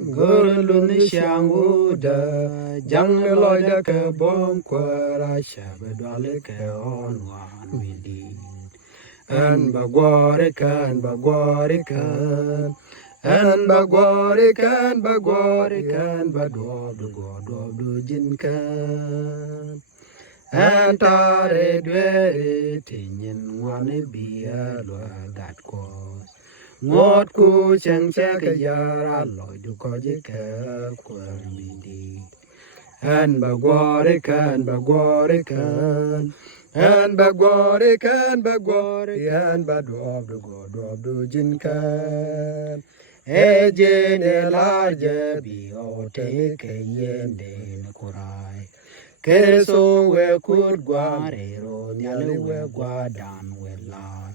Gurulun shanguda, Jangaloida ke bonquera, Shabadwale ke on one windy. And Bagwarican, Bagwarican, and Bagwarican, Bagwarican, Badwab, the god of the Jinkan. And Tare Dwere, Tinian, one be a that cause. Ngot ku chang cha ka yara loy du ko je ka kwar mindi. And bagware kan, and bagware kan, and badwab du god of du jin kan. E jene large bi o te ke yende na kurai. Ke so we kud gware ro nyale we gwadan we lad.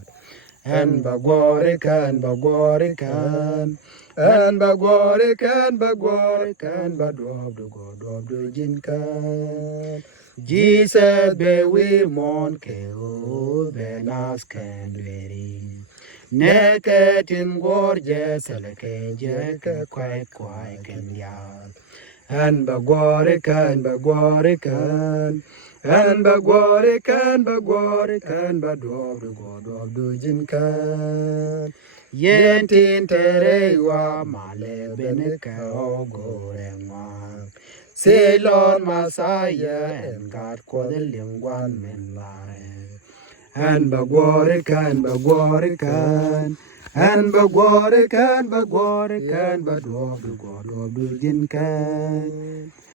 And Bagwarican, Bagwarican, and Bagwarican, Bagwarican, Badwab, the god of the Jinkan. Jesus be we mon keo, benas can very. Naked in gorgeous, like a jack, quite can yard. And Bagwarican, Bagwarican. And Bagwarican, Badwab, the god of the Jinkan. Yentin Terewa, Male Beneca, O Gorema. Say Lord Messiah, and God called the Linguan men lie. And Bagwarican, and Bagwarican, Badwab, the god of the Jinkan.